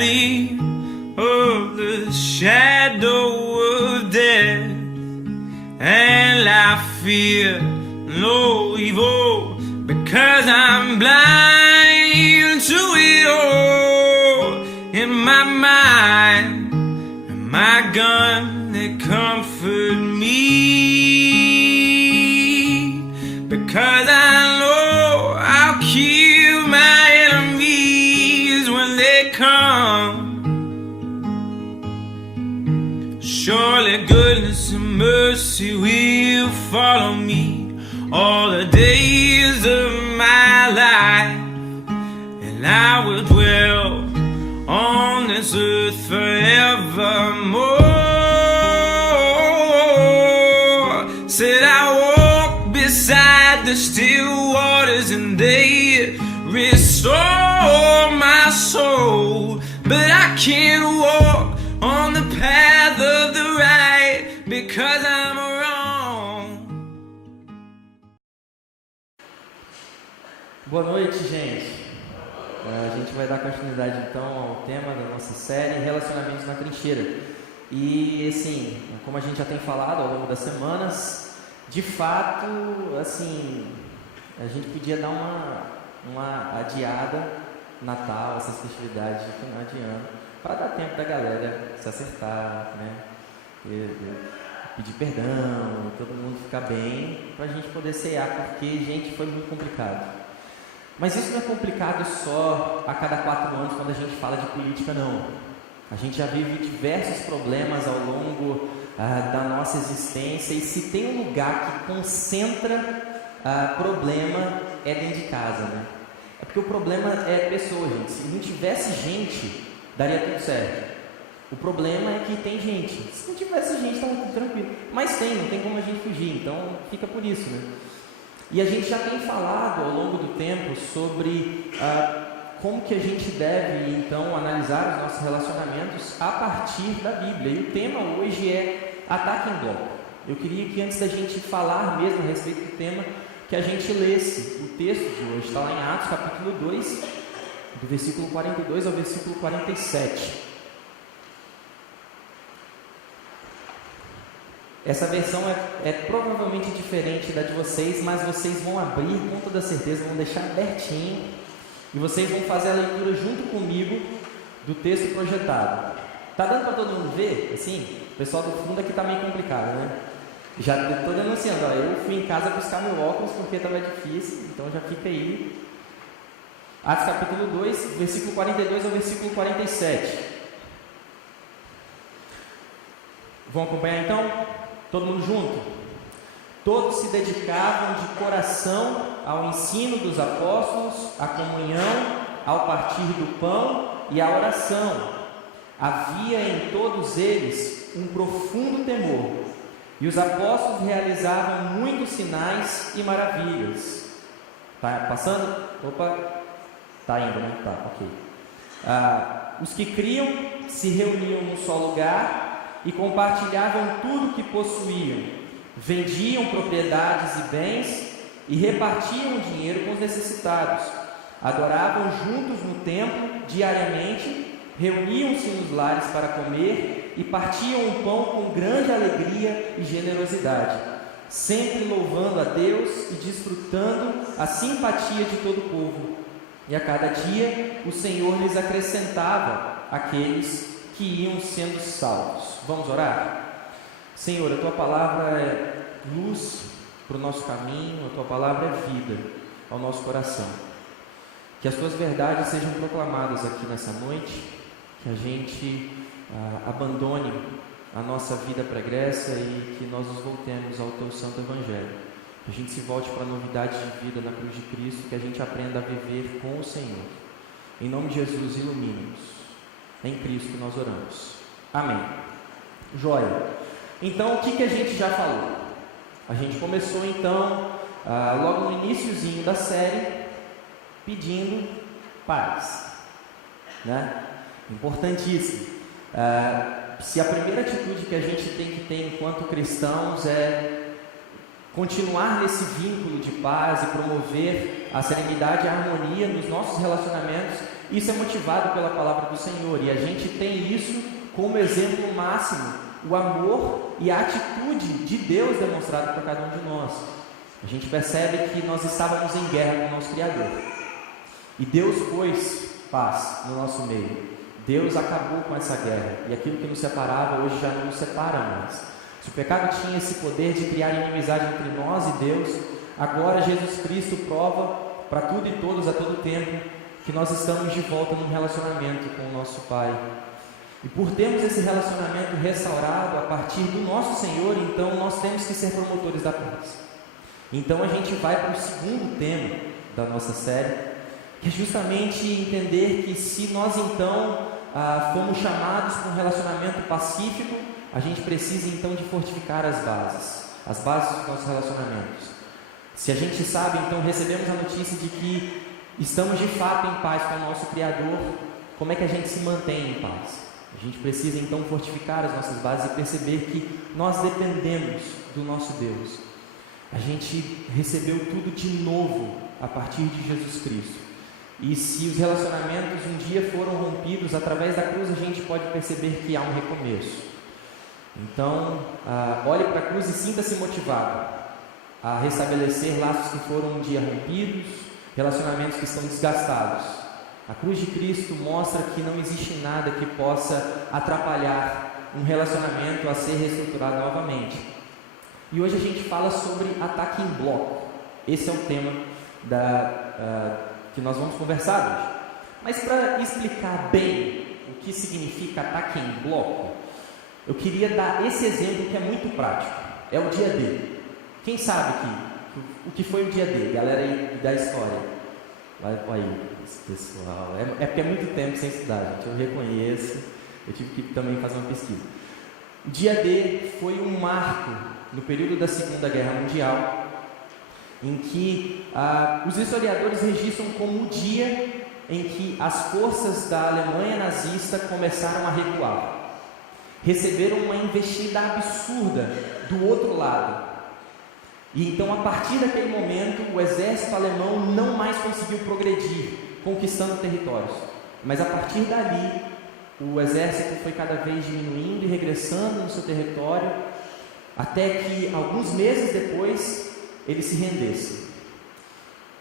valley of the shadow of death, and I fear no evil, because I'm blind to it all. In my mind, and my gun that comfort me, because I know I'll kill my enemies when they come. Surely goodness and mercy will follow me all the days of my life, and I will dwell on this earth forevermore. Said I walk beside the still waters, and they restore my soul, but I can't walk on the path of the right, because I'm wrong. Boa noite, gente. A gente vai dar continuidade então ao tema da nossa série, Relacionamentos na Trincheira. E assim, como a gente já tem falado ao longo das semanas, de fato, assim, a gente podia dar uma adiada Natal, essas festividades de final de ano, para dar tempo da galera se acertar, né? Pedir perdão, todo mundo ficar bem, para a gente poder ceiar, porque, gente, foi muito complicado. Mas isso não é complicado só a cada 4 anos, quando a gente fala de política, não. A gente já vive diversos problemas ao longo da nossa existência, e se tem um lugar que concentra problema, é dentro de casa, né? É porque o problema é pessoa, gente. Se não tivesse gente, daria tudo certo. O problema é que tem gente. Se não tivesse gente, estava tudo tranquilo. Mas não tem como a gente fugir, então fica por isso, né? E a gente já tem falado ao longo do tempo sobre como que a gente deve, então, analisar os nossos relacionamentos a partir da Bíblia. E o tema hoje é ataque em bloco. Eu queria que, antes da gente falar mesmo a respeito do tema, que a gente lesse o texto de hoje. Está lá em Atos, capítulo 2, do versículo 42 ao versículo 47. Essa versão é provavelmente diferente da de vocês, mas vocês vão abrir, com toda certeza, vão deixar abertinho, e vocês vão fazer a leitura junto comigo do texto projetado. Tá dando para todo mundo ver? Assim, o pessoal do fundo aqui está meio complicado, né? Já estou denunciando, ó, eu fui em casa buscar meu óculos porque estava difícil, então já fica aí. Atos capítulo 2, versículo 42 ao versículo 47. Vão acompanhar então? Todo mundo junto? Todos se dedicavam de coração ao ensino dos apóstolos, à comunhão, ao partir do pão e à oração. Havia em todos eles um profundo temor, e os apóstolos realizavam muitos sinais e maravilhas. Tá passando? Opa, tá indo, né? Tá, ok. Os que criam se reuniam num só lugar e compartilhavam tudo que possuíam, vendiam propriedades e bens e repartiam o dinheiro com os necessitados, adoravam juntos no templo diariamente, reuniam-se nos lares para comer e partiam o pão com grande alegria e generosidade, sempre louvando a Deus e desfrutando a simpatia de todo o povo. E a cada dia o Senhor lhes acrescentava aqueles que iam sendo salvos. Vamos orar? Senhor, a Tua palavra é luz para o nosso caminho, a Tua palavra é vida ao nosso coração. Que as Tuas verdades sejam proclamadas aqui nessa noite, que a gente abandone a nossa vida pregressa e que nós nos voltemos ao Teu santo Evangelho. Que a gente se volte para a novidade de vida na cruz de Cristo, que a gente aprenda a viver com o Senhor. Em nome de Jesus, ilumine-nos. Em Cristo nós oramos. Amém. Joia. Então, o que a gente já falou? A gente começou, então, logo no iniciozinho da série, pedindo paz. Né? Importantíssimo. Se a primeira atitude que a gente tem que ter enquanto cristãos é continuar nesse vínculo de paz e promover a serenidade e a harmonia nos nossos relacionamentos, isso é motivado pela palavra do Senhor, e a gente tem isso como exemplo máximo, o amor e a atitude de Deus demonstrado por cada um de nós. A gente percebe que nós estávamos em guerra com o nosso Criador, e Deus pôs paz no nosso meio. Deus acabou com essa guerra, e aquilo que nos separava hoje já não nos separa mais. Se o pecado tinha esse poder de criar inimizade entre nós e Deus, agora Jesus Cristo prova para tudo e todos a todo tempo que nós estamos de volta num relacionamento com o nosso Pai. E por termos esse relacionamento restaurado a partir do nosso Senhor, então nós temos que ser promotores da paz. Então a gente vai para o segundo tema da nossa série, que é justamente entender que se nós então fomos chamados para um relacionamento pacífico, a gente precisa então de fortificar as bases dos nossos relacionamentos. Se a gente sabe, então recebemos a notícia de que estamos de fato em paz com o nosso Criador, como é que a gente se mantém em paz? A gente precisa então fortificar as nossas bases e perceber que nós dependemos do nosso Deus. A gente recebeu tudo de novo a partir de Jesus Cristo. E se os relacionamentos um dia foram rompidos, através da cruz a gente pode perceber que há um recomeço. Então, olhe para a cruz e sinta-se motivado a restabelecer laços que foram um dia rompidos, relacionamentos que estão desgastados. A cruz de Cristo mostra que não existe nada que possa atrapalhar um relacionamento a ser reestruturado novamente. E hoje a gente fala sobre ataque em bloco. Esse é o tema que nós vamos conversar hoje. Mas para explicar bem o que significa ataque em bloco, eu queria dar esse exemplo que é muito prático. É o dia D. Quem sabe o que foi o dia D? Galera aí da história. Olha aí, pessoal. É porque é muito tempo sem estudar, gente. Eu reconheço. Eu tive que também fazer uma pesquisa. O dia D foi um marco no período da Segunda Guerra Mundial, em que os historiadores registram como o dia em que as forças da Alemanha nazista começaram a recuar. Receberam uma investida absurda do outro lado. E então, a partir daquele momento, o exército alemão não mais conseguiu progredir, conquistando territórios. Mas a partir dali, o exército foi cada vez diminuindo e regressando no seu território, até que, alguns meses depois, eles se rendessem.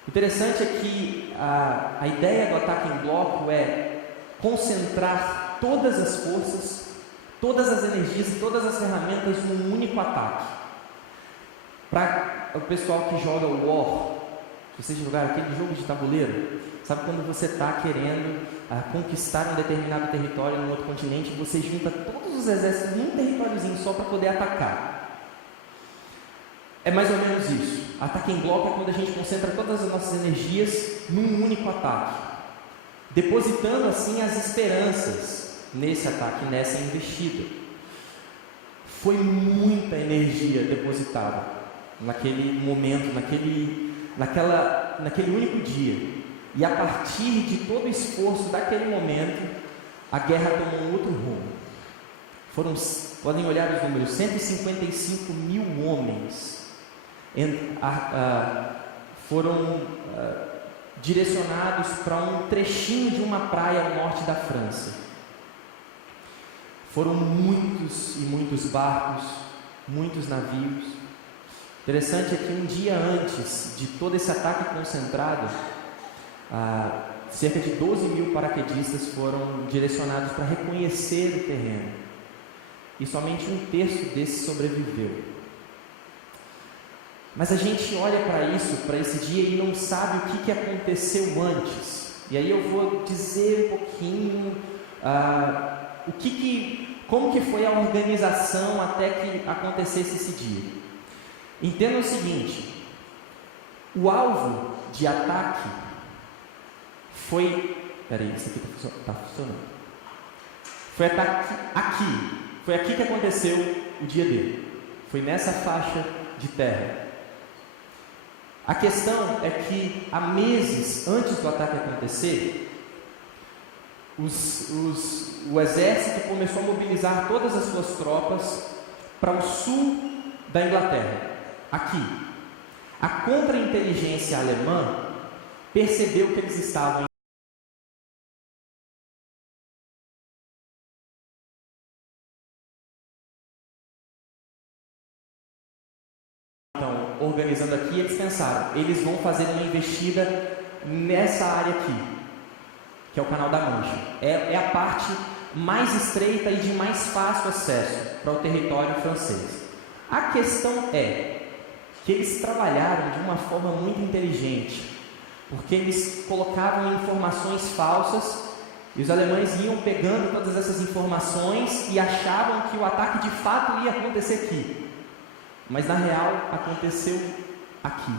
O interessante é que a ideia do ataque em bloco é concentrar todas as forças, todas as energias e todas as ferramentas num único ataque. Para o pessoal que joga o War, se vocês jogaram aquele jogo de tabuleiro, sabe quando você está querendo conquistar um determinado território em um outro continente, você junta todos os exércitos num territóriozinho só para poder atacar. É mais ou menos isso. Ataque em bloco é quando a gente concentra todas as nossas energias num único ataque, depositando assim as esperanças nesse ataque, nessa investida. Foi muita energia depositada naquele momento, naquele único dia. E a partir de todo o esforço daquele momento, a guerra tomou um outro rumo. Podem olhar os números, 155 mil homens foram direcionados para um trechinho de uma praia ao norte da França. Foram muitos e muitos barcos, muitos navios. Interessante é que um dia antes de todo esse ataque concentrado, cerca de 12 mil paraquedistas foram direcionados para reconhecer o terreno. E somente um terço desses sobreviveu. Mas a gente olha para esse dia e não sabe o que aconteceu antes. E aí eu vou dizer um pouquinho como que foi a organização até que acontecesse esse dia. Entenda o seguinte: o alvo de ataque foi... Peraí, isso aqui está funcionando. Foi ataque aqui. Foi aqui que aconteceu o dia D. Foi nessa faixa de terra. A questão é que há meses antes do ataque acontecer, o exército começou a mobilizar todas as suas tropas para o sul da Inglaterra, aqui. A contra-inteligência alemã percebeu que eles estavam pensaram, eles vão fazer uma investida nessa área aqui, que é o Canal da Mancha. É a parte mais estreita e de mais fácil acesso para o território francês. A questão é que eles trabalharam de uma forma muito inteligente, porque eles colocavam informações falsas e os alemães iam pegando todas essas informações e achavam que o ataque de fato ia acontecer aqui, mas na real aconteceu aqui.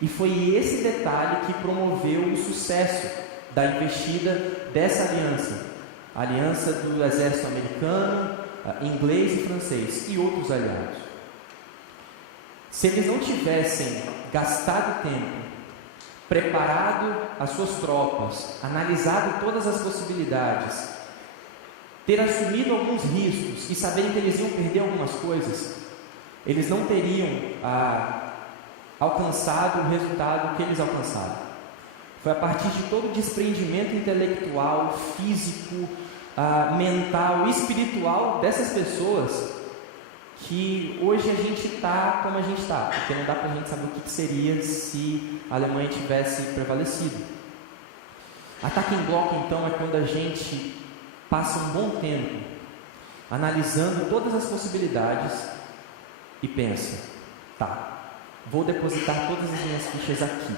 E foi esse detalhe que promoveu o sucesso da investida dessa aliança, a aliança do exército americano, inglês e francês e outros aliados. Se eles não tivessem gastado tempo, preparado as suas tropas, analisado todas as possibilidades, ter assumido alguns riscos e saberem que eles iam perder algumas coisas, eles não teriam alcançado o resultado que eles alcançaram. Foi a partir de todo o desprendimento intelectual, físico, mental, espiritual dessas pessoas que hoje a gente está como a gente está, porque não dá para a gente saber o que seria se a Alemanha tivesse prevalecido. Ataque em bloco, então, é quando a gente passa um bom tempo analisando todas as possibilidades e pensa, tá, vou depositar todas as minhas fichas aqui.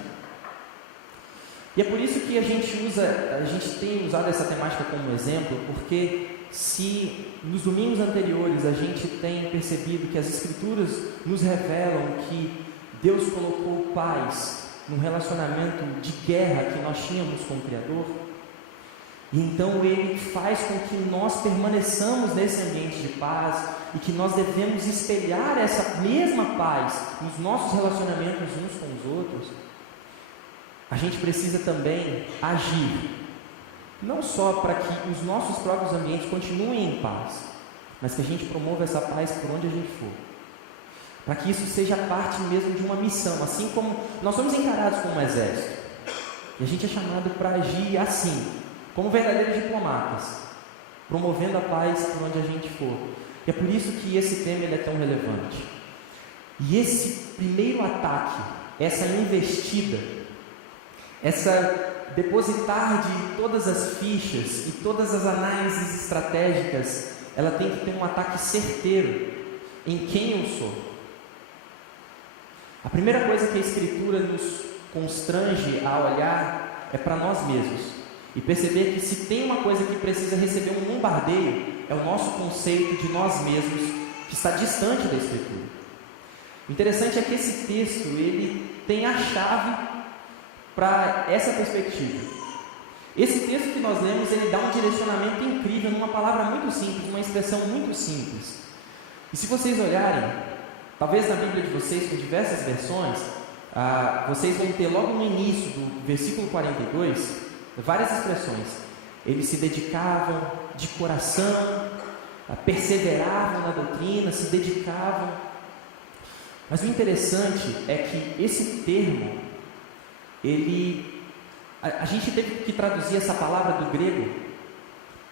E é por isso que a gente tem usado essa temática como exemplo, porque se nos domingos anteriores a gente tem percebido que as Escrituras nos revelam que Deus colocou paz no relacionamento de guerra que nós tínhamos com o Criador, e então Ele faz com que nós permaneçamos nesse ambiente de paz e que nós devemos espelhar essa mesma paz nos nossos relacionamentos uns com os outros. A gente precisa também agir, não só para que os nossos próprios ambientes continuem em paz, mas que a gente promova essa paz por onde a gente for, para que isso seja parte mesmo de uma missão, assim como nós somos encarados como um exército, e a gente é chamado para agir assim, como verdadeiros diplomatas, promovendo a paz por onde a gente for. E é por isso que esse tema ele é tão relevante. E esse primeiro ataque, essa investida, essa depositar de todas as fichas e todas as análises estratégicas, ela tem que ter um ataque certeiro em quem eu sou. A primeira coisa que a Escritura nos constrange a olhar é para nós mesmos e perceber que se tem uma coisa que precisa receber um bombardeio, é o nosso conceito de nós mesmos, que está distante da Escritura. O interessante é que esse texto ele tem a chave para essa perspectiva. Esse texto que nós lemos, ele dá um direcionamento incrível numa palavra muito simples, uma expressão muito simples. E se vocês olharem, talvez na Bíblia de vocês, com diversas versões, vocês vão ter logo no início do versículo 42, várias expressões. Eles se dedicavam de coração, perseveravam na doutrina, se dedicavam. Mas o interessante é que esse termo, a gente teve que traduzir essa palavra do grego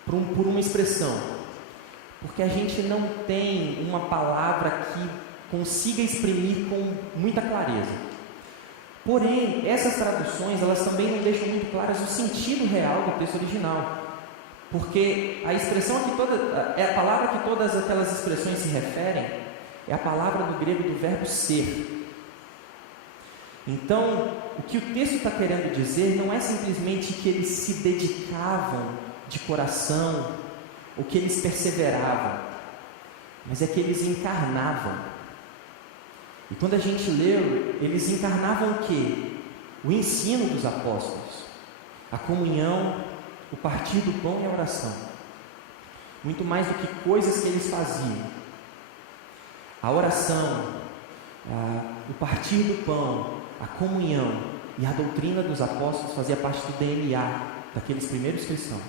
por uma expressão, porque a gente não tem uma palavra que consiga exprimir com muita clareza. Porém, essas traduções, elas também não deixam muito claras o sentido real do texto original, porque a expressão que é a palavra que todas aquelas expressões se referem, é a palavra do grego do verbo ser. Então, o que o texto está querendo dizer não é simplesmente que eles se dedicavam de coração, ou que eles perseveravam, mas é que eles encarnavam. E quando a gente leu, eles encarnavam o quê? O ensino dos apóstolos, a comunhão, o partir do pão e a oração. Muito mais do que coisas que eles faziam. A oração, o partir do pão, a comunhão e a doutrina dos apóstolos fazia parte do DNA daqueles primeiros cristãos.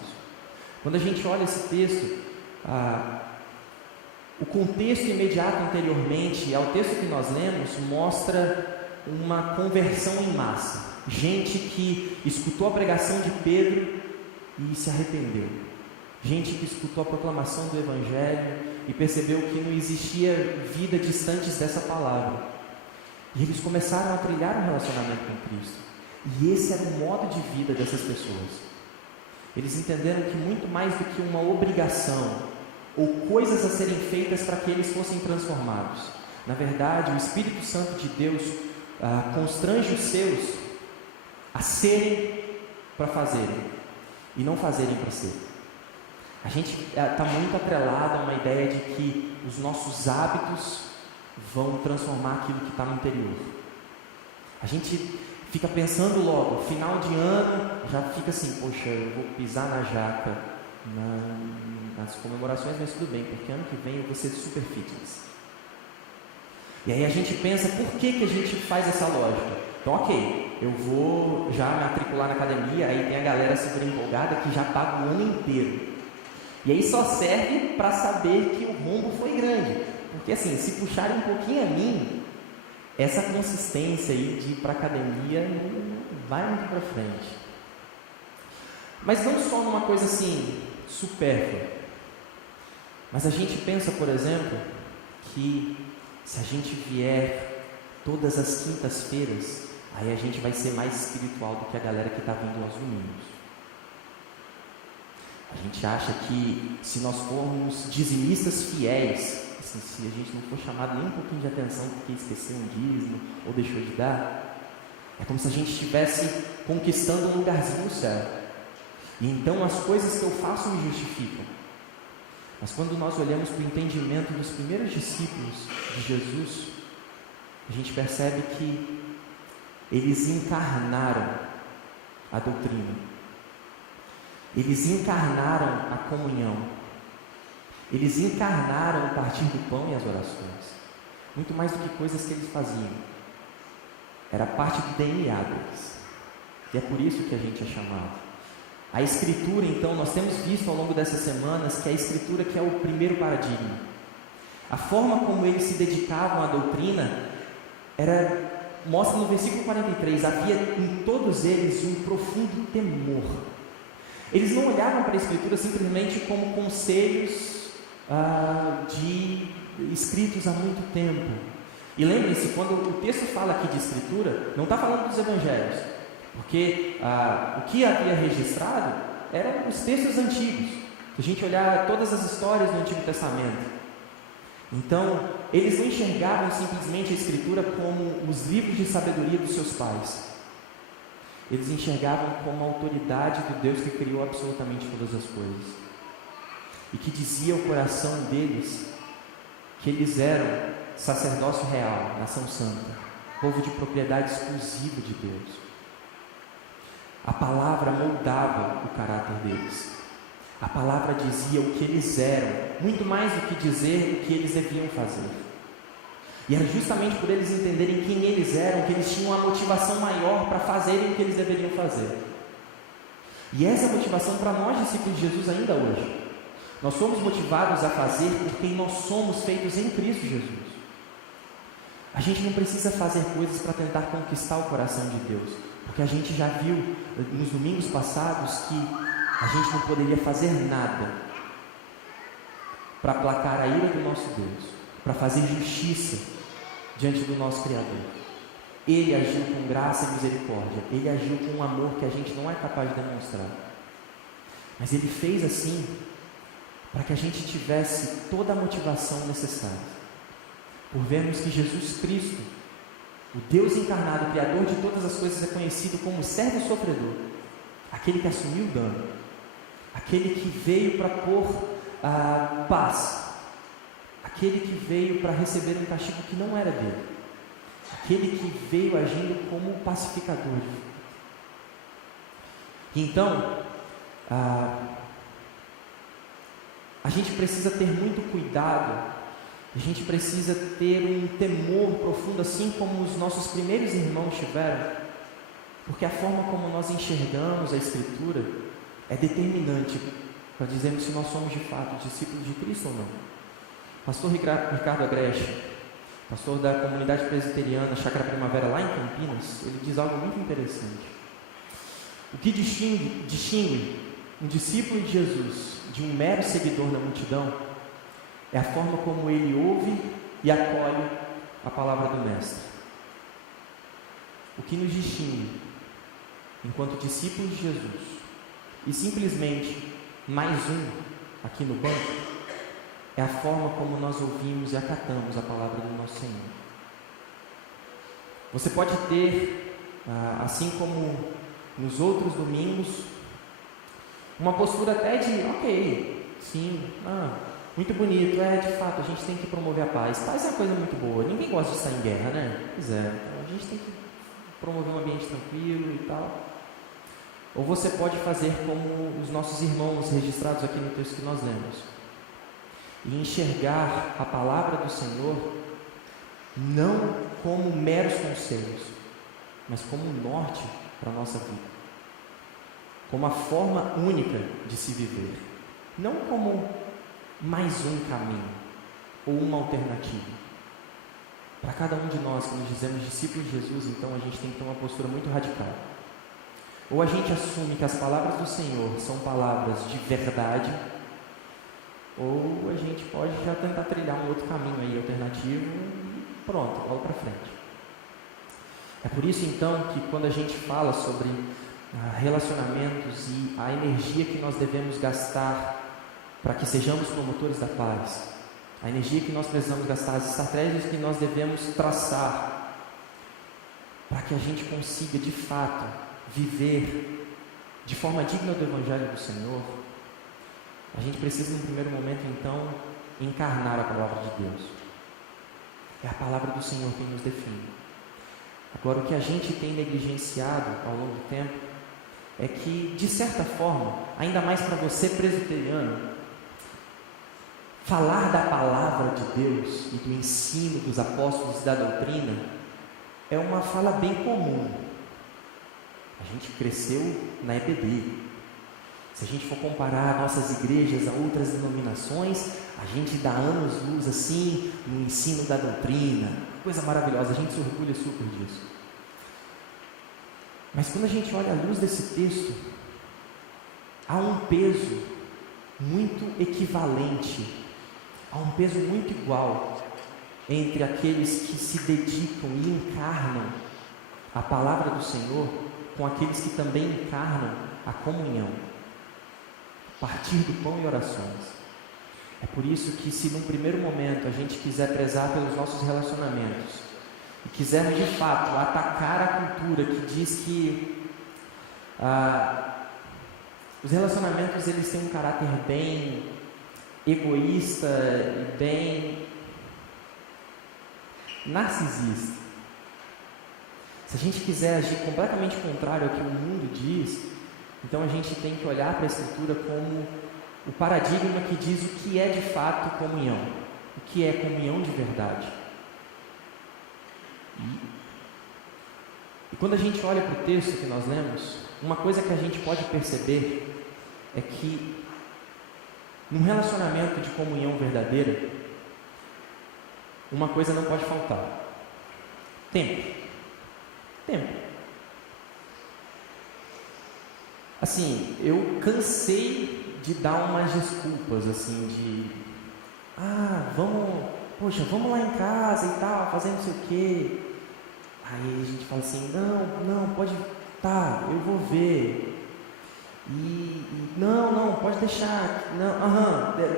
Quando a gente olha esse texto, o contexto imediato anteriormente ao texto que nós lemos mostra uma conversão em massa. Gente que escutou a pregação de Pedro e se arrependeu. Gente que escutou a proclamação do Evangelho e percebeu que não existia vida distantes dessa palavra. E eles começaram a trilhar um relacionamento com Cristo. E esse era o modo de vida dessas pessoas. Eles entenderam que muito mais do que uma obrigação ou coisas a serem feitas para que eles fossem transformados, na verdade, o Espírito Santo de Deus constrange os seus a serem para fazerem e não fazerem para ser. A gente está muito atrelado a uma ideia de que os nossos hábitos vão transformar aquilo que está no interior. A gente fica pensando logo, final de ano, já fica assim, poxa, eu vou pisar na jaca nas comemorações, mas tudo bem, porque ano que vem eu vou ser super fitness. E aí a gente pensa, por que a gente faz essa lógica? Então, ok, eu vou já matricular na academia, aí tem a galera super empolgada que já paga o ano inteiro. E aí só serve para saber que o rombo foi grande. Porque assim, se puxarem um pouquinho a mim, essa consistência aí de ir para a academia não vai muito para frente. Mas não só numa coisa assim, supérflua. Mas a gente pensa, por exemplo, que se a gente vier todas as quintas-feiras, aí a gente vai ser mais espiritual do que a galera que está vindo aos domingos. A gente acha que se nós formos dizimistas fiéis, assim, se a gente não for chamado nem um pouquinho de atenção porque esqueceu um dízimo ou deixou de dar, é como se a gente estivesse conquistando um lugarzinho no céu. E então as coisas que eu faço me justificam. Mas quando nós olhamos para o entendimento dos primeiros discípulos de Jesus, a gente percebe que eles encarnaram a doutrina, eles encarnaram a comunhão, eles encarnaram o partir do pão e as orações, muito mais do que coisas que eles faziam, era parte do DNA deles, e é por isso que a gente é chamado. A Escritura, então, nós temos visto ao longo dessas semanas que a Escritura que é o primeiro paradigma. A forma como eles se dedicavam à doutrina mostra no versículo 43, havia em todos eles um profundo temor. Eles não olhavam para a Escritura simplesmente como conselhos escritos há muito tempo. E lembrem-se, quando o texto fala aqui de Escritura, não está falando dos Evangelhos. Porque o que havia registrado eram os textos antigos. Se a gente olhar todas as histórias do Antigo Testamento. Então, eles não enxergavam simplesmente a Escritura como os livros de sabedoria dos seus pais. Eles enxergavam como a autoridade do Deus que criou absolutamente todas as coisas. E que dizia ao coração deles que eles eram sacerdócio real, nação santa, povo de propriedade exclusiva de Deus. A palavra moldava o caráter deles. A palavra dizia o que eles eram, muito mais do que dizer o que eles deviam fazer. E era justamente por eles entenderem quem eles eram, que eles tinham uma motivação maior para fazerem o que eles deveriam fazer. E essa motivação para nós, discípulos de Jesus, ainda hoje. Nós somos motivados a fazer por quem nós somos feitos em Cristo Jesus. A gente não precisa fazer coisas para tentar conquistar o coração de Deus. Porque a gente já viu nos domingos passados que a gente não poderia fazer nada para aplacar a ira do nosso Deus, para fazer justiça diante do nosso Criador. Ele agiu com graça e misericórdia, ele agiu com um amor que a gente não é capaz de demonstrar. Mas ele fez assim para que a gente tivesse toda a motivação necessária, por vermos que Jesus Cristo, o Deus encarnado, o Criador de todas as coisas, é conhecido como servo sofredor, aquele que assumiu o dano, aquele que veio para pôr a paz, aquele que veio para receber um castigo que não era dele, aquele que veio agindo como pacificador. Então, a gente precisa ter muito cuidado. A gente precisa ter um temor profundo, assim como os nossos primeiros irmãos tiveram, porque a forma como nós enxergamos a Escritura é determinante para dizermos se nós somos de fato discípulos de Cristo ou não. Pastor Ricardo Agreste, pastor da comunidade presbiteriana Chácara Primavera, lá em Campinas, ele diz algo muito interessante. O que distingue um discípulo de Jesus de um mero seguidor da multidão é a forma como ele ouve e acolhe a palavra do Mestre. o que nos distingue enquanto discípulos de Jesus e simplesmente mais um aqui no banco é a forma como nós ouvimos e acatamos a palavra do nosso Senhor. Você pode ter, assim como nos outros domingos, uma postura até de, ok, sim, muito bonito, de fato, a gente tem que promover a paz. Paz é uma coisa muito boa, ninguém gosta de estar em guerra, né? Pois é, então a gente tem que promover um ambiente tranquilo e tal. Ou você pode fazer como os nossos irmãos registrados aqui no texto que nós lemos, e enxergar a palavra do Senhor não como meros conselhos, mas como um norte para a nossa vida, como a forma única de se viver, não como mais um caminho ou uma alternativa. Para cada um de nós que nos dizemos discípulos de Jesus, então a gente tem que ter uma postura muito radical. Ou a gente assume que as palavras do Senhor são palavras de verdade, ou a gente pode já tentar trilhar um outro caminho aí alternativo e pronto, bola para frente. É por isso então que quando a gente fala sobre relacionamentos e a energia que nós devemos gastar para que sejamos promotores da paz, a energia que nós precisamos gastar, as estratégias que nós devemos traçar para que a gente consiga de fato viver de forma digna do Evangelho do Senhor, a gente precisa, no primeiro momento, então, encarnar a palavra de Deus. É a palavra do Senhor quem nos define. Agora, o que a gente tem negligenciado ao longo do tempo é que, de certa forma, ainda mais para você presbiteriano, falar da palavra de Deus e do ensino dos apóstolos e da doutrina é uma fala bem comum. A gente cresceu na EBD. Se a gente for comparar nossas igrejas a outras denominações, a gente dá anos-luz assim no ensino da doutrina, coisa maravilhosa, a gente se orgulha super disso. Mas quando a gente olha à luz desse texto, há um peso muito equivalente, há um peso muito igual entre aqueles que se dedicam e encarnam a palavra do Senhor com aqueles que também encarnam a comunhão, partir do pão e orações. É por isso que, se num primeiro momento a gente quiser prezar pelos nossos relacionamentos e quisermos de fato atacar a cultura que diz que os relacionamentos eles têm um caráter bem egoísta e bem narcisista, se a gente quiser agir completamente contrário ao que o mundo diz, então a gente tem que olhar para a Escritura como o paradigma que diz o que é de fato comunhão, o que é comunhão de verdade. E quando a gente olha para o texto que nós lemos, uma coisa que a gente pode perceber é que num relacionamento de comunhão verdadeira, uma coisa não pode faltar: tempo. Assim, eu cansei de dar umas desculpas, assim, de vamos lá em casa e tal, fazer não sei o quê. Aí a gente fala assim, não, pode, tá, eu vou ver. Não, pode deixar,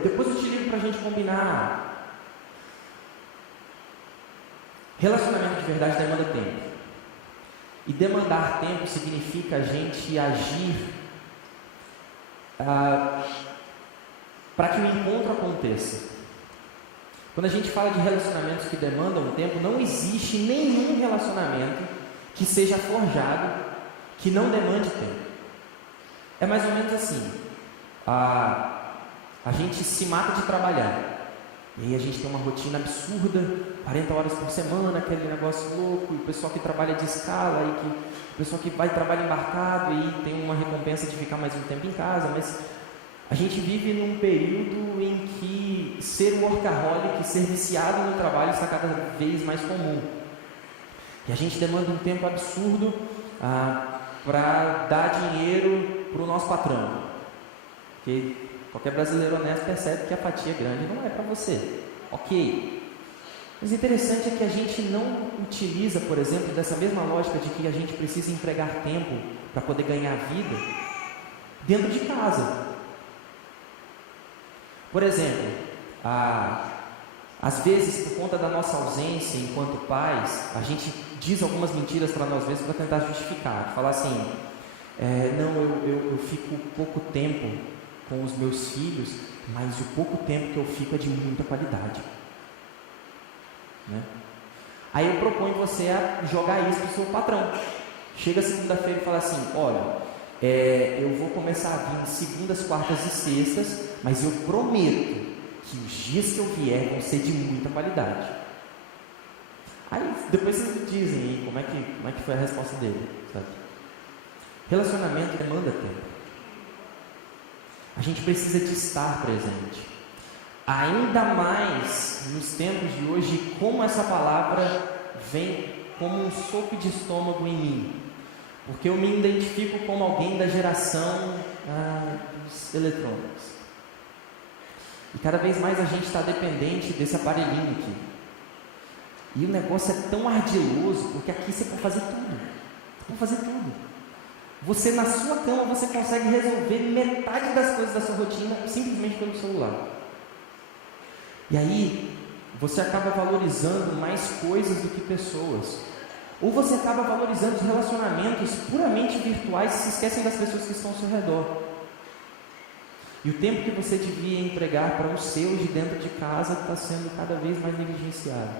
depois eu te ligo pra gente combinar. Relacionamento de verdade demanda tempo. E demandar tempo significa a gente agir para que o encontro aconteça. Quando a gente fala de relacionamentos que demandam tempo, não existe nenhum relacionamento que seja forjado que não demande tempo. É mais ou menos assim: a gente se mata de trabalhar. E aí a gente tem uma rotina absurda, 40 horas por semana, aquele negócio louco, e o pessoal que trabalha de escala, e o pessoal que vai trabalhar embarcado e tem uma recompensa de ficar mais um tempo em casa, mas a gente vive num período em que ser workaholic, ser viciado no trabalho está cada vez mais comum. E a gente demanda um tempo absurdo para dar dinheiro para o nosso patrão. Porque qualquer brasileiro honesto percebe que a fatia grande não é para você. Ok. Mas o interessante é que a gente não utiliza, por exemplo, dessa mesma lógica de que a gente precisa empregar tempo para poder ganhar vida dentro de casa. Por exemplo, às vezes, por conta da nossa ausência enquanto pais, a gente diz algumas mentiras para nós mesmos para tentar justificar. Falar assim, eu fico pouco tempo com os meus filhos, mas o pouco tempo que eu fico é de muita qualidade. Né? Aí eu proponho você a jogar isso para o seu patrão. Chega segunda-feira e fala assim, olha, eu vou começar a vir segundas, quartas e sextas, mas eu prometo que os dias que eu vier vão ser de muita qualidade. Aí depois vocês me dizem aí como é que foi a resposta dele, sabe? Relacionamento demanda tempo. A gente precisa de estar presente. Ainda mais nos tempos de hoje, como essa palavra vem como um soco de estômago em mim. Porque eu me identifico como alguém da geração dos eletrônicos. E cada vez mais a gente está dependente desse aparelhinho aqui. E o negócio é tão ardiloso, porque aqui você pode fazer tudo. Você pode fazer tudo. Você na sua cama, você consegue resolver metade das coisas da sua rotina simplesmente pelo celular. E aí, você acaba valorizando mais coisas do que pessoas. Ou você acaba valorizando os relacionamentos puramente virtuais e se esquecem das pessoas que estão ao seu redor. E o tempo que você devia empregar para os seus de dentro de casa está sendo cada vez mais negligenciado.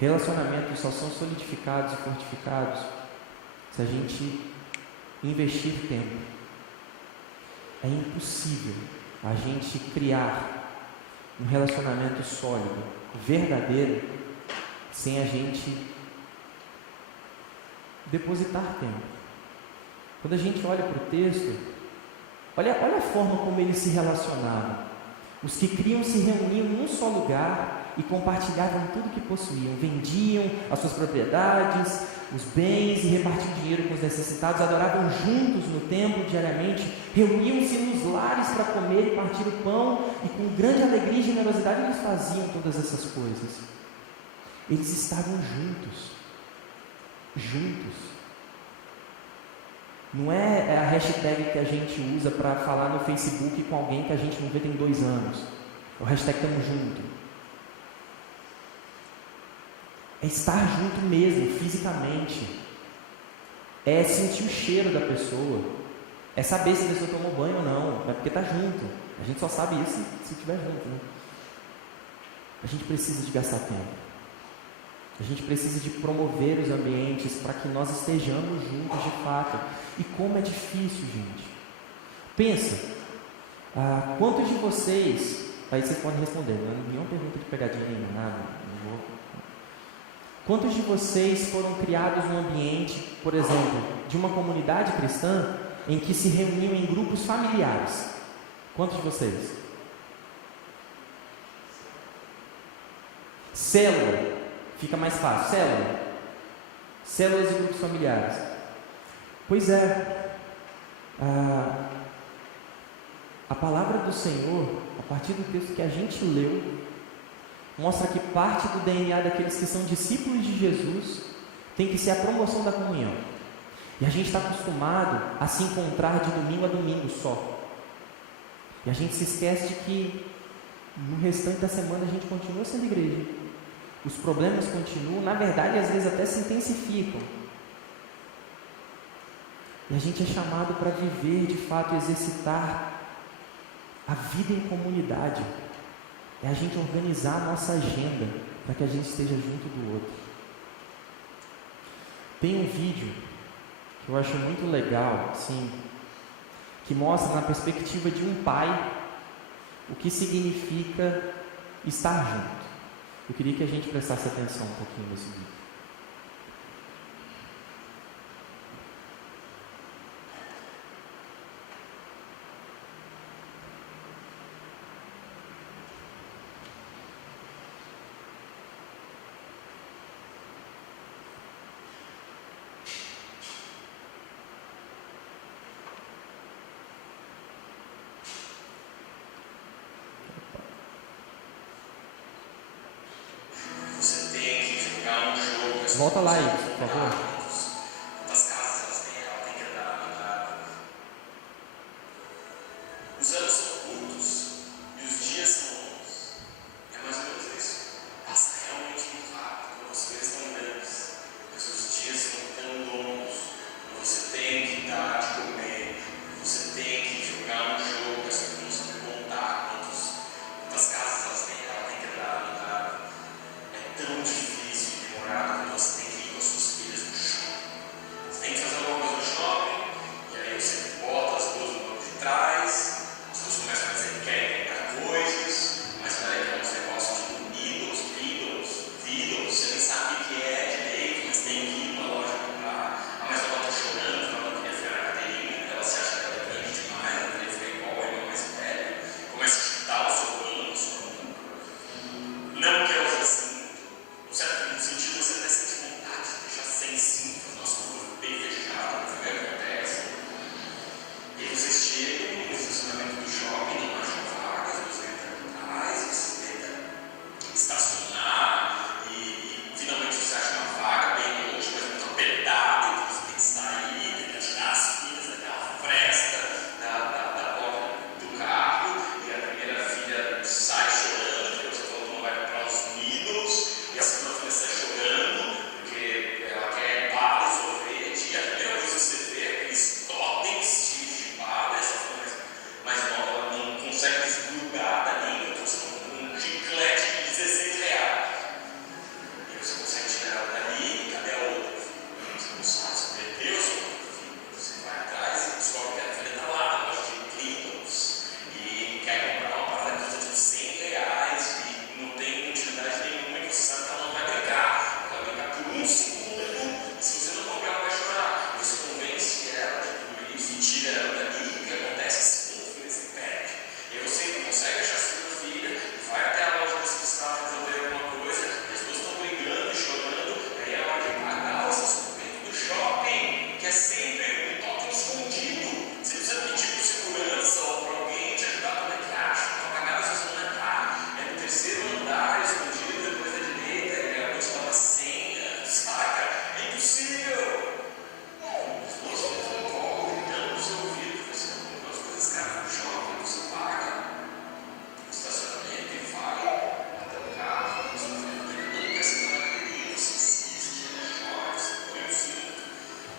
Relacionamentos só são solidificados e fortificados se a gente investir tempo. É impossível a gente criar um relacionamento sólido, verdadeiro, sem a gente depositar tempo. Quando a gente olha para o texto, olha a forma como eles se relacionavam. Os que criam se reuniam num só lugar e compartilhavam tudo que possuíam, vendiam as suas propriedades, os bens e repartiam dinheiro com os necessitados, adoravam juntos no templo diariamente, reuniam-se nos lares para comer e partir o pão, e com grande alegria e generosidade eles faziam todas essas coisas. Eles estavam juntos. Não é a hashtag que a gente usa para falar no Facebook com alguém que a gente não vê tem 2 anos. O hashtag estamos juntos. É estar junto mesmo, fisicamente. É sentir o cheiro da pessoa. É saber se a pessoa tomou banho ou não. É porque está junto. A gente só sabe isso se estiver junto. Né? A gente precisa de gastar tempo. A gente precisa de promover os ambientes para que nós estejamos juntos de fato. E como é difícil, gente. Pensa, quantos de vocês, aí vocês podem responder, não é nenhuma pergunta de pegadinha nem nada, não vou. Quantos de vocês foram criados num ambiente, por exemplo, de uma comunidade cristã em que se reuniam em grupos familiares? Quantos de vocês? Célula. Fica mais fácil. Células e grupos familiares. Pois é. A palavra do Senhor, a partir do texto que a gente leu, mostra que parte do DNA daqueles que são discípulos de Jesus tem que ser a promoção da comunhão. E a gente está acostumado a se encontrar de domingo a domingo só. E a gente se esquece de que no restante da semana a gente continua sendo igreja. Os problemas continuam, na verdade, às vezes até se intensificam. E a gente é chamado para viver, de fato, exercitar a vida em comunidade. É a gente organizar a nossa agenda para que a gente esteja junto do outro. Tem um vídeo que eu acho muito legal, assim, que mostra na perspectiva de um pai o que significa estar junto. Eu queria que a gente prestasse atenção um pouquinho nesse vídeo. Volta lá, Ives, por favor. Quantas casas elas têm, ela tem que andar. Os anos são curtos e os dias são longos. É mais ou menos isso. Passa realmente muito rápido quando você vê tão grandes, mas os dias são tão longos. Quando você tem que dar de comer, você tem que jogar um jogo, você não sabe contar quantas casas elas têm, ela tem que andar. É tão difícil e demorado quando você tem que ir com as suas filhas no shopping. Você tem que fazer alguma coisa no shopping, e aí você bota as duas no banco de trás, as duas começam a dizer que querem comprar coisas, mas peraí, que é uns negócios tipo Beatles, você nem sabe o que é direito, mas tem que ir numa loja comprar. Ah, mas ela tá chorando, ela não queria ficar na cadeirinha, ela se acha que ela é grande demais, ela queria ficar igual o irmão mais velho, começa a chutar o seu plano, não quer usar cinto. No certo sentido, você até sente vontade de deixar sem cinto, fazer umas curvas bem fechadas, o que acontece? E aí vocês chegam no estacionamento do shopping, não acham vagas, você entra atrás, você tenta estacionar e finalmente você acha uma vaga bem longe, mas muito apertada, e você tem que sair, tem que tirar as filhas daquela fresta da porta do carro, e a primeira filha sai chorando, porque você falou que não vai comprar os Beatles, e a segunda filha sai chorando, porque ela quer bala e sorvete, e a primeira coisa que você vê é aqueles totens cheios de bala, essa filha mais nova, ela não consegue desgrudar da língua, então você compra um chiclete de R$16. E você consegue tirar ela dali, e cadê a outra filha? Você não sabe, você perdeu a sua outra filha. Você vai atrás e descobre que a filha está lá, na loja de Beatles, e quer comprar uma parada que custa tipo R$100 e não tem utilidade nenhuma, e você sabe que ela não vai brincar. Ela vai brincar por um segundo, e se você não comprar, ela vai chorar. E você convence ela de tudo isso e tira ela dali, e o que acontece? A segunda filha se perde. E aí você consegue achar a segunda filha, vai até a loja desse estado resolver alguma coisa, e as duas estão brigando e chorando, aí ela vai pagar o estacionamento do shopping, que é sempre um toque escondido. Você precisa pedir para segurança ou para alguém te ajudar como é que acha, para pagar o estacionamento. É no terceiro andar, escondido depois da direita, e a noite estava senha, saca? É impossível! Os dois filhos no colo, gritando no seu ouvido, você não comprou as coisas caras no shopping, você paga o estacionamento e vai até o carro, você não quer sentar na cadeirinha, você insiste, ela chora, você põe o cinto,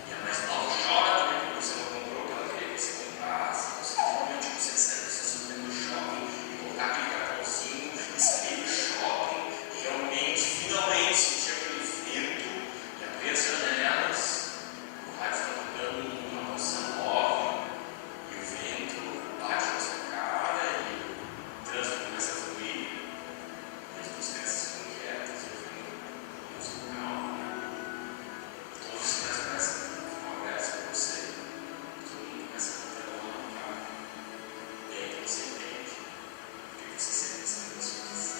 e a mais nova chora também porque você não comprou o que ela queria que você comprasse, você finalmente consegue sair do estacionamento do shopping e colocar aquele cartãozinho e sair do shopping e realmente, finalmente sentir aquele vento e abrir as janelas, o rádio está tocando uma canção nova e o vento bate na sua cara e o trânsito começa a fluir e as duas crianças ficam quietas ouvindo música calma. Todos os sinais começam a ficar abertos para você, todo mundo começa a cantar uma no carro e aí você entende por que você sempre está nas coisas.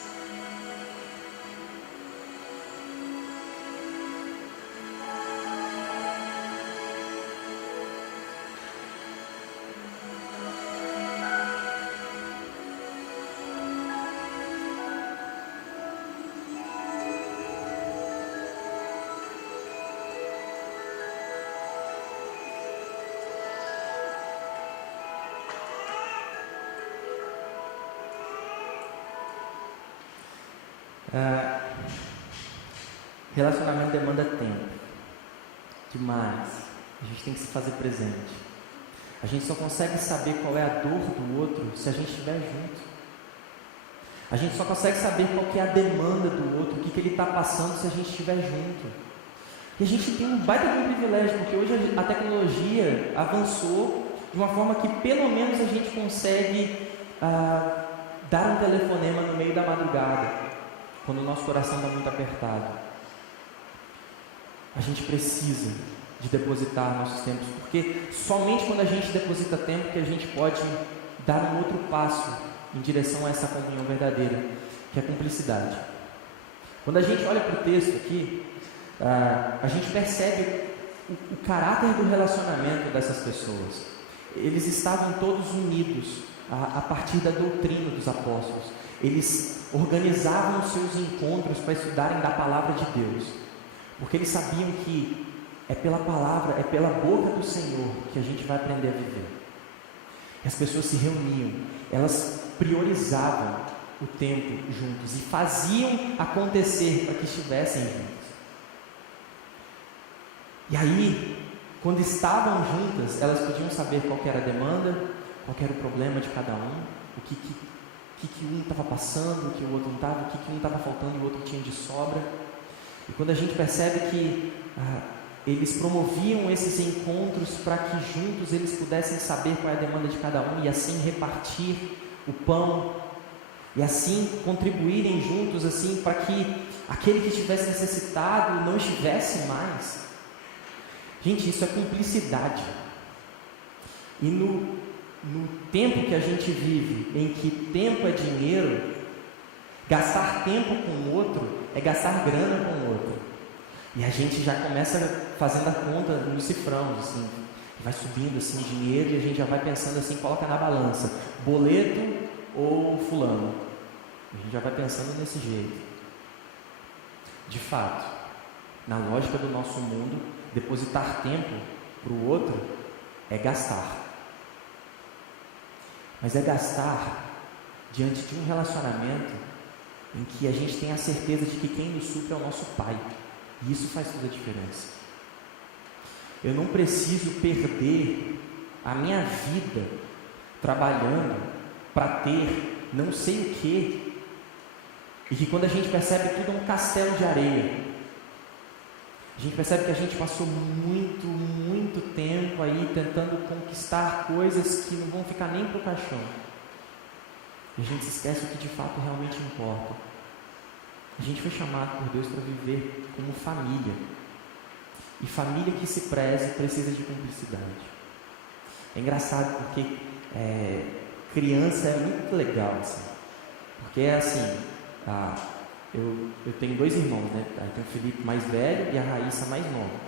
Relacionamento demanda tempo. Demais. A gente tem que se fazer presente. A gente só consegue saber qual é a dor do outro se a gente estiver junto. A gente só consegue saber qual que é a demanda do outro, o que ele está passando se a gente estiver junto. E a gente tem um baita de um privilégio, porque hoje a tecnologia avançou de uma forma que pelo menos a gente consegue dar um telefonema no meio da madrugada, quando o nosso coração está muito apertado. A gente precisa de depositar nossos tempos, porque somente quando a gente deposita tempo que a gente pode dar um outro passo em direção a essa comunhão verdadeira, que é a cumplicidade. Quando a gente olha para o texto aqui, a gente percebe o caráter do relacionamento dessas pessoas. Eles estavam todos unidos a partir da doutrina dos apóstolos. Eles organizavam os seus encontros para estudarem da palavra de Deus. Porque eles sabiam que é pela palavra, é pela boca do Senhor que a gente vai aprender a viver. E as pessoas se reuniam, elas priorizavam o tempo juntos e faziam acontecer para que estivessem juntos. E aí, quando estavam juntas, elas podiam saber qual que era a demanda, qual que era o problema de cada um, o que um estava passando, o que o outro não estava, o que um estava faltando e o outro tinha de sobra. E quando a gente percebe que eles promoviam esses encontros para que juntos eles pudessem saber qual é a demanda de cada um e assim repartir o pão e assim contribuírem juntos assim para que aquele que estivesse necessitado não estivesse mais. Gente, isso é cumplicidade. E no tempo que a gente vive, em que tempo é dinheiro, gastar tempo com o outro é gastar grana com o outro. E a gente já começa fazendo a conta no cifrão, assim, vai subindo assim o dinheiro e a gente já vai pensando assim, coloca na balança, boleto ou fulano. A gente já vai pensando desse jeito. De fato, na lógica do nosso mundo, depositar tempo para o outro é gastar. Mas é gastar diante de um relacionamento em que a gente tem a certeza de que quem nos supre é o nosso Pai. E isso faz toda a diferença. Eu não preciso perder a minha vida trabalhando para ter não sei o quê. E que quando a gente percebe tudo é um castelo de areia. A gente percebe que a gente passou muito tempo aí tentando conquistar coisas que não vão ficar nem para o caixão. E a gente se esquece o que de fato realmente importa. A gente foi chamado por Deus para viver como família. E família que se preze precisa de cumplicidade. É engraçado porque criança é muito legal, assim. Porque é assim, eu tenho 2 irmãos, né? Aí tem o Felipe mais velho e a Raíssa mais nova.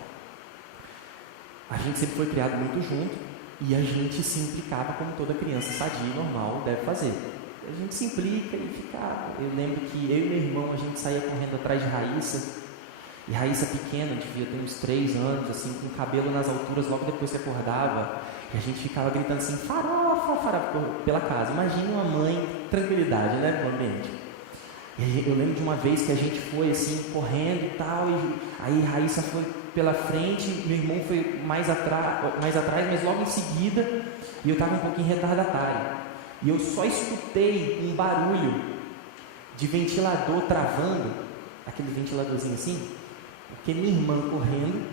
A gente sempre foi criado muito junto e a gente se implicava como toda criança sadia e normal deve fazer. A gente se implica e ficava. Eu lembro que eu e meu irmão, a gente saía correndo atrás de Raíssa. E Raíssa pequena, devia ter uns 3 anos, assim, com o cabelo nas alturas, logo depois que acordava. E a gente ficava gritando assim, farofa, farofa, pela casa. Imagina uma mãe, tranquilidade, né, no ambiente. E eu lembro de uma vez que a gente foi assim, correndo e tal, e aí Raíssa foi pela frente, meu irmão foi mais atrás, mas logo em seguida, e eu estava um pouquinho retardatário. E eu só escutei um barulho de ventilador travando, aquele ventiladorzinho assim, porque minha irmã correndo,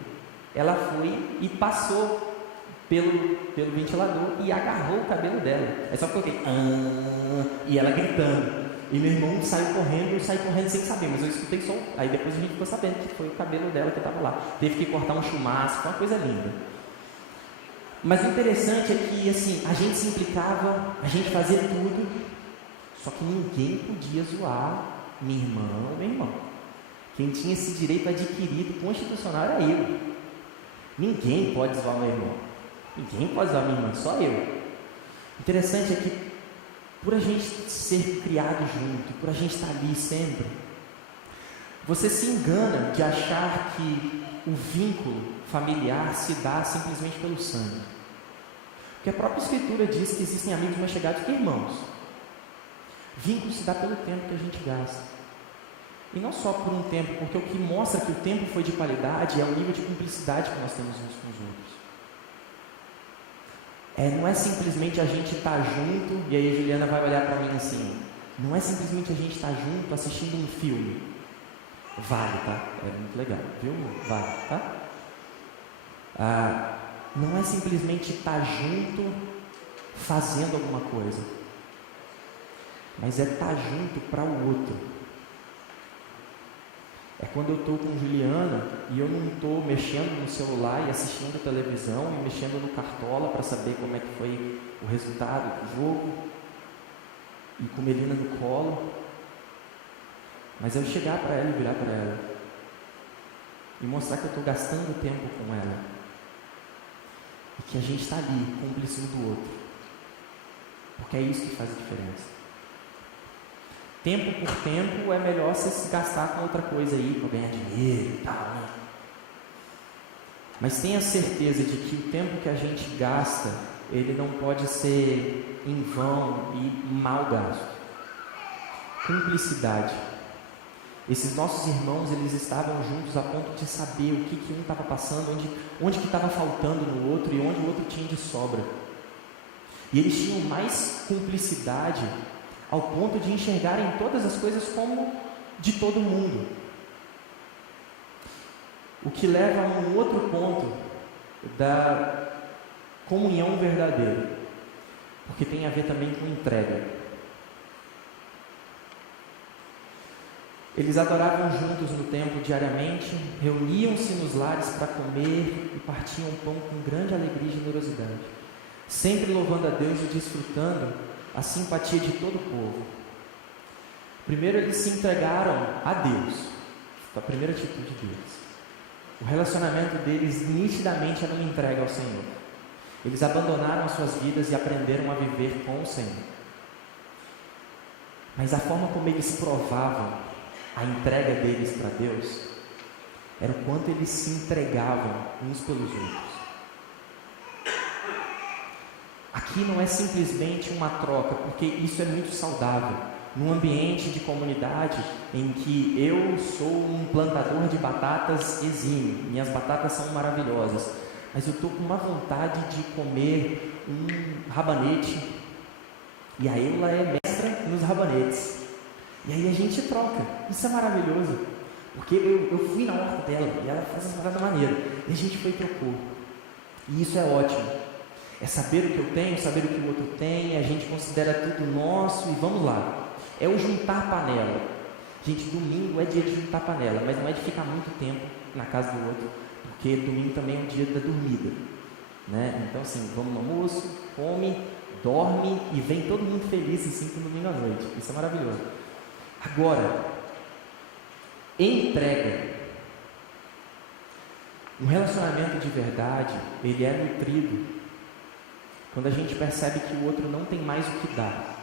ela foi e passou pelo ventilador e agarrou o cabelo dela. Aí só coloquei, e ela gritando. E meu irmão saiu correndo, eu saí correndo sem saber, mas eu escutei só. Aí depois a gente ficou sabendo que foi o cabelo dela que estava lá. Teve que cortar um chumaço, foi uma coisa linda. Mas o interessante é que assim, a gente se implicava, a gente fazia tudo, só que ninguém podia zoar minha irmã ou meu irmão. Quem tinha esse direito adquirido constitucional era eu. Ninguém pode zoar meu irmão. Ninguém pode zoar minha irmã, só eu. O interessante é que por a gente ser criado junto, por a gente estar ali sempre, você se engana de achar que o vínculo familiar se dá simplesmente pelo sangue. Porque a própria Escritura diz que existem amigos mais chegados que irmãos. Vínculo se dá pelo tempo que a gente gasta. E não só por um tempo, porque o que mostra que o tempo foi de qualidade é o nível de cumplicidade que nós temos uns com os outros. Não é simplesmente a gente estar junto, e aí a Juliana vai olhar para mim assim, não é simplesmente a gente estar junto assistindo um filme. Vale, tá? É muito legal, viu? Vale, tá? Não é simplesmente estar junto fazendo alguma coisa, mas é estar junto para o outro. É quando eu estou com Juliana e eu não estou mexendo no celular e assistindo televisão e mexendo no Cartola para saber como é que foi o resultado do jogo e com Melina no colo, mas eu chegar para ela e virar para ela e mostrar que eu estou gastando tempo com ela e que a gente está ali, cúmplice um do outro, porque é isso que faz a diferença. Tempo por tempo é melhor você se gastar com outra coisa aí, para ganhar dinheiro e tal, né? Mas tenha certeza de que o tempo que a gente gasta, ele não pode ser em vão e mal gasto. Cumplicidade. Esses nossos irmãos, eles estavam juntos a ponto de saber o que um estava passando, onde que estava faltando no outro e onde o outro tinha de sobra. E eles tinham mais cumplicidade ao ponto de enxergarem todas as coisas como de todo mundo. O que leva a um outro ponto da comunhão verdadeira, porque tem a ver também com entrega. Eles adoravam juntos no templo diariamente, reuniam-se nos lares para comer e partiam o pão com grande alegria e generosidade, sempre louvando a Deus e desfrutando a simpatia de todo o povo. Primeiro eles se entregaram a Deus, foi a primeira atitude deles. O relacionamento deles nitidamente era uma entrega ao Senhor. Eles abandonaram as suas vidas e aprenderam a viver com o Senhor. Mas a forma como eles provavam a entrega deles para Deus era o quanto eles se entregavam uns pelos outros. Aqui não é simplesmente uma troca, porque isso é muito saudável. Num ambiente de comunidade em que eu sou um plantador de batatas exímio, minhas batatas são maravilhosas, mas eu estou com uma vontade de comer um rabanete, e a Eula é mestra nos rabanetes. E aí a gente troca, isso é maravilhoso, porque eu fui na horta dela e ela faz essa parada maneira, e a gente foi e trocou, e isso é ótimo, é saber o que eu tenho, saber o que o outro tem, a gente considera tudo nosso e vamos lá, é o juntar panela. Gente, domingo é dia de juntar panela, mas não é de ficar muito tempo na casa do outro, porque domingo também é o dia da dormida, né? Então assim, vamos no almoço, come, dorme e vem todo mundo feliz assim pro domingo à noite, isso é maravilhoso. Agora, entrega. Um relacionamento de verdade, ele é nutrido quando a gente percebe que o outro não tem mais o que dar.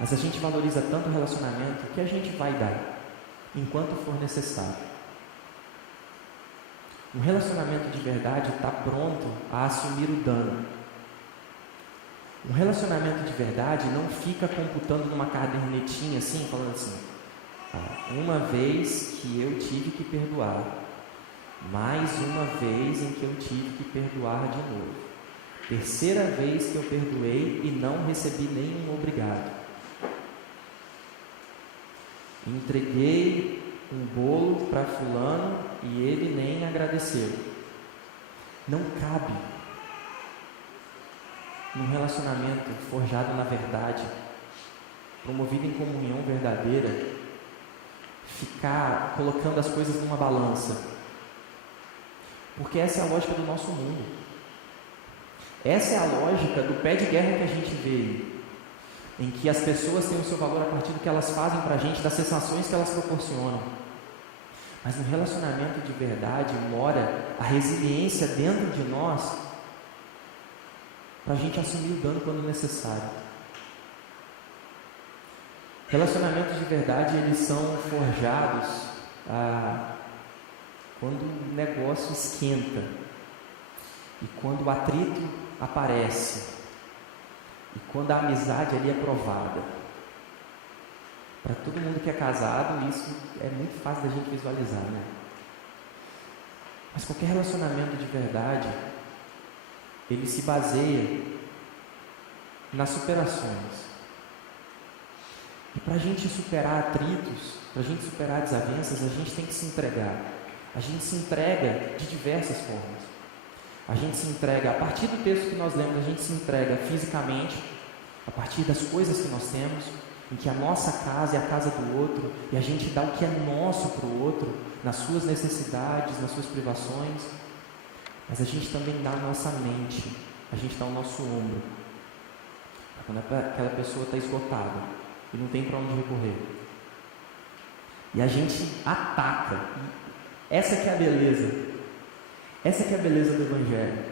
Mas a gente valoriza tanto o relacionamento que a gente vai dar, enquanto for necessário. Um relacionamento de verdade está pronto a assumir o dano. Um relacionamento de verdade não fica computando numa cadernetinha assim, falando assim, uma vez que eu tive que perdoar, mais uma vez em que eu tive que perdoar de novo, terceira vez que eu perdoei e não recebi nenhum obrigado. Entreguei um bolo para fulano e ele nem agradeceu. Não cabe num relacionamento forjado na verdade, promovido em comunhão verdadeira, ficar colocando as coisas numa balança, porque essa é a lógica do nosso mundo, essa é a lógica do pé de guerra que a gente vê, em que as pessoas têm o seu valor a partir do que elas fazem para a gente, das sensações que elas proporcionam. Mas no relacionamento de verdade mora a resiliência dentro de nós para a gente assumir o dano quando necessário. Relacionamentos de verdade, eles são forjados quando o negócio esquenta e quando o atrito aparece e quando a amizade ali é provada. Para todo mundo que é casado, isso é muito fácil da gente visualizar, né? Mas qualquer relacionamento de verdade, ele se baseia nas superações. E para a gente superar atritos, para a gente superar desavenças, a gente tem que se entregar. A gente se entrega de diversas formas. A gente se entrega, a partir do texto que nós lemos, a gente se entrega fisicamente, a partir das coisas que nós temos, em que a nossa casa é a casa do outro, e a gente dá o que é nosso para o outro, nas suas necessidades, nas suas privações. Mas a gente também dá a nossa mente, a gente dá o nosso ombro, quando aquela pessoa está esgotada e não tem para onde recorrer. E a gente ataca. Essa que é a beleza. Essa que é a beleza do Evangelho.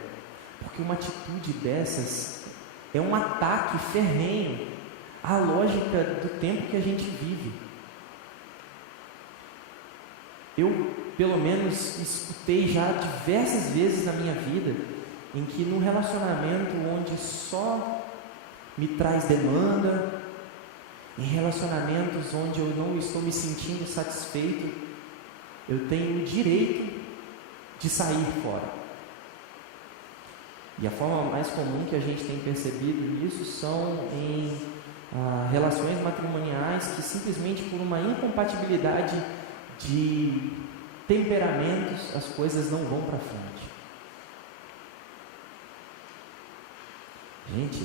Porque uma atitude dessas é um ataque ferrenho à lógica do tempo que a gente vive. Eu pelo menos escutei já diversas vezes na minha vida, em que num relacionamento onde só me traz demanda, em relacionamentos onde eu não estou me sentindo satisfeito, eu tenho o direito de sair fora. E a forma mais comum que a gente tem percebido isso são em relações matrimoniais que simplesmente por uma incompatibilidade de temperamentos as coisas não vão para frente. Gente,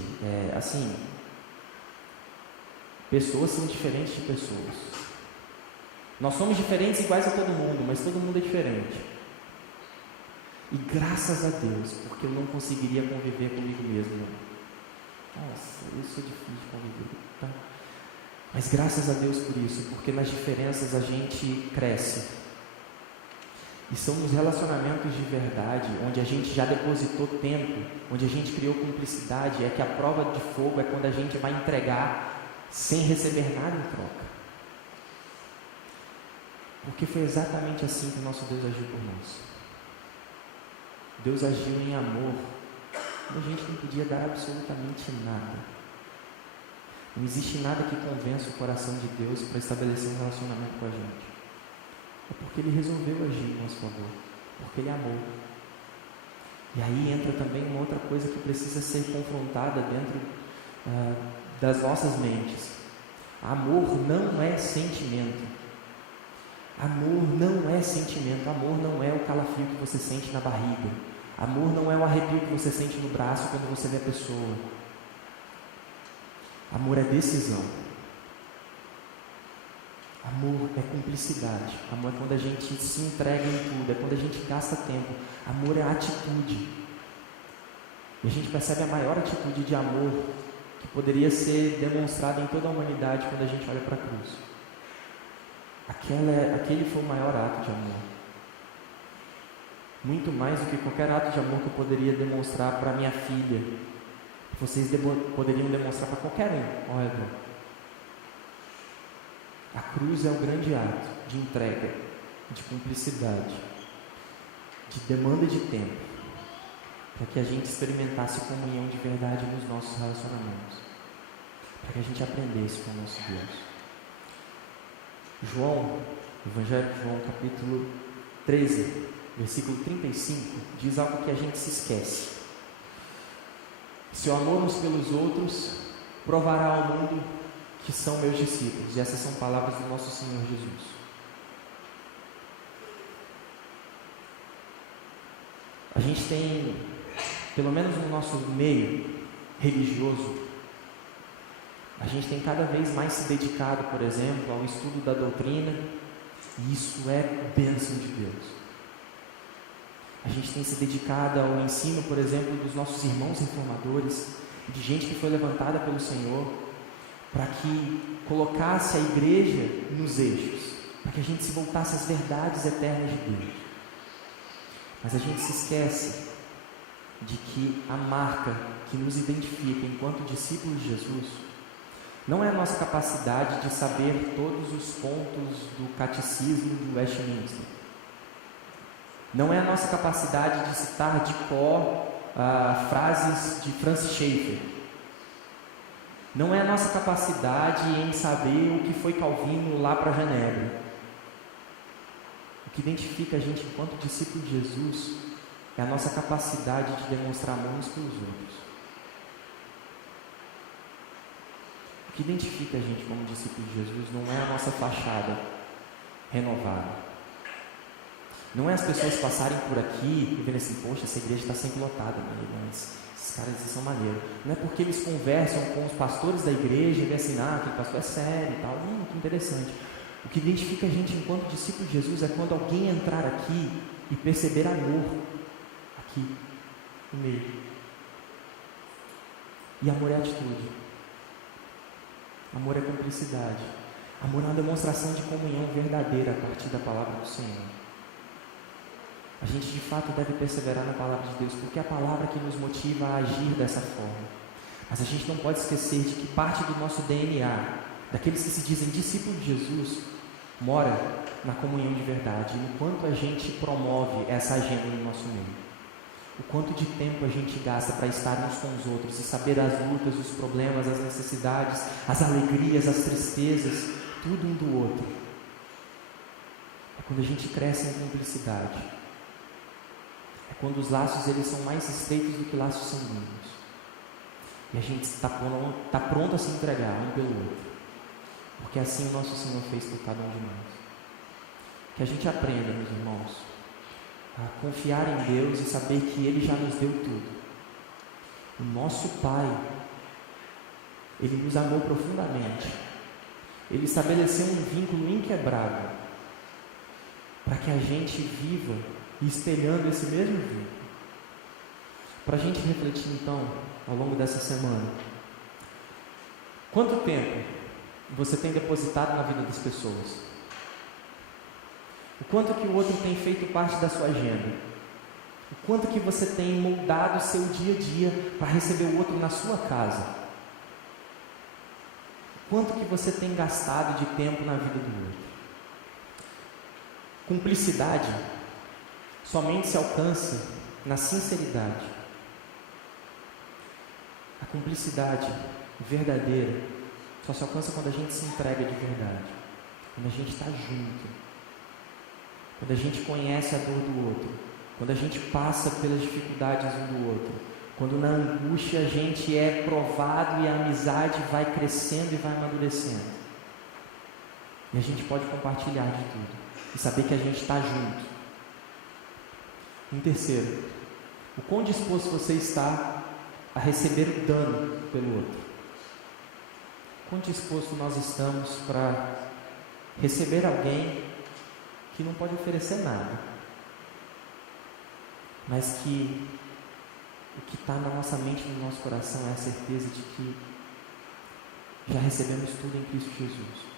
assim, pessoas são diferentes de pessoas. Nós somos diferentes iguais a todo mundo, mas todo mundo é diferente. E graças a Deus, porque eu não conseguiria conviver comigo mesmo. Nossa, isso é difícil de conviver, tá? Mas graças a Deus por isso, porque nas diferenças a gente cresce. E são nos relacionamentos de verdade, onde a gente já depositou tempo, onde a gente criou cumplicidade, é que a prova de fogo é quando a gente vai entregar sem receber nada em troca. Porque foi exatamente assim que o nosso Deus agiu por nós. Deus agiu em amor, a gente não podia dar absolutamente nada. Não existe nada que convença o coração de Deus para estabelecer um relacionamento com a gente. É porque Ele resolveu agir em nosso favor, porque Ele amou. E aí entra também uma outra coisa que precisa ser confrontada dentro das nossas mentes. Amor não é sentimento. Amor não é sentimento. Amor não é o calafrio que você sente na barriga. Amor não é o arrepio que você sente no braço quando você vê a pessoa. Amor é decisão. Amor é cumplicidade. Amor é quando a gente se entrega em tudo. É quando a gente gasta tempo. Amor é atitude. E a gente percebe a maior atitude de amor que poderia ser demonstrada em toda a humanidade quando a gente olha para a cruz. Aquele foi o maior ato de amor. Muito mais do que qualquer ato de amor que eu poderia demonstrar para minha filha. Vocês poderiam demonstrar para qualquer um. Olha, a cruz é o grande ato de entrega, de cumplicidade, de demanda de tempo, para que a gente experimentasse comunhão de verdade nos nossos relacionamentos, para que a gente aprendesse com o nosso Deus. João, Evangelho de João, capítulo 13, versículo 35, diz algo que a gente se esquece. Se o amor uns pelos outros provará ao mundo que são meus discípulos. E essas são palavras do nosso Senhor Jesus. A gente tem, pelo menos no nosso meio religioso, a gente tem cada vez mais se dedicado, por exemplo, ao estudo da doutrina, e isso é bênção de Deus. A gente tem se dedicado ao ensino, por exemplo, dos nossos irmãos reformadores, de gente que foi levantada pelo Senhor, para que colocasse a igreja nos eixos, para que a gente se voltasse às verdades eternas de Deus. Mas a gente se esquece de que a marca que nos identifica enquanto discípulos de Jesus não é a nossa capacidade de saber todos os pontos do catecismo do Westminster. Não é a nossa capacidade de citar de cor frases de Francis Schaeffer. Não é a nossa capacidade em saber o que foi Calvino lá para Genebra. O que identifica a gente enquanto discípulo de Jesus é a nossa capacidade de demonstrar amor uns pelos outros. O que identifica a gente como discípulo de Jesus não é a nossa fachada renovada. Não é as pessoas passarem por aqui e verem assim, poxa, essa igreja está sempre lotada, mas esses caras são maneiros. Não é porque eles conversam com os pastores da igreja e veem assim, aquele pastor é sério e tal. Que interessante. O que identifica a gente enquanto discípulo de Jesus é quando alguém entrar aqui e perceber amor aqui no meio. E amor é atitude. Amor é cumplicidade. Amor é uma demonstração de comunhão verdadeira a partir da palavra do Senhor. A gente de fato deve perseverar na palavra de Deus, porque é a palavra que nos motiva a agir dessa forma. Mas a gente não pode esquecer de que parte do nosso DNA, daqueles que se dizem discípulos de Jesus, mora na comunhão de verdade, no quanto a gente promove essa agenda no nosso meio. O quanto de tempo a gente gasta para estar uns com os outros e saber as lutas, os problemas, as necessidades, as alegrias, as tristezas, tudo um do outro. É quando a gente cresce em cumplicidade. É quando os laços eles são mais estreitos do que laços sanguíneos. E a gente está pronto a se entregar um pelo outro. Porque assim o nosso Senhor fez por cada um de nós. Que a gente aprenda, meus irmãos, a confiar em Deus e saber que Ele já nos deu tudo. O nosso Pai, Ele nos amou profundamente. Ele estabeleceu um vínculo inquebrável para que a gente viva espelhando esse mesmo vínculo. Para a gente refletir então, ao longo dessa semana, quanto tempo você tem depositado na vida das pessoas? O quanto que o outro tem feito parte da sua agenda? O quanto que você tem moldado o seu dia a dia para receber o outro na sua casa? O quanto que você tem gastado de tempo na vida do outro? Cumplicidade somente se alcança na sinceridade. A cumplicidade verdadeira só se alcança quando a gente se entrega de verdade, quando a gente está junto. Quando a gente conhece a dor do outro, quando a gente passa pelas dificuldades um do outro, quando na angústia a gente é provado e a amizade vai crescendo e vai amadurecendo. E a gente pode compartilhar de tudo e saber que a gente está junto. Em terceiro, o quão disposto você está a receber o dano pelo outro? O quão disposto nós estamos para receber alguém que não pode oferecer nada, mas que o que está na nossa mente, no nosso coração, é a certeza de que já recebemos tudo em Cristo Jesus.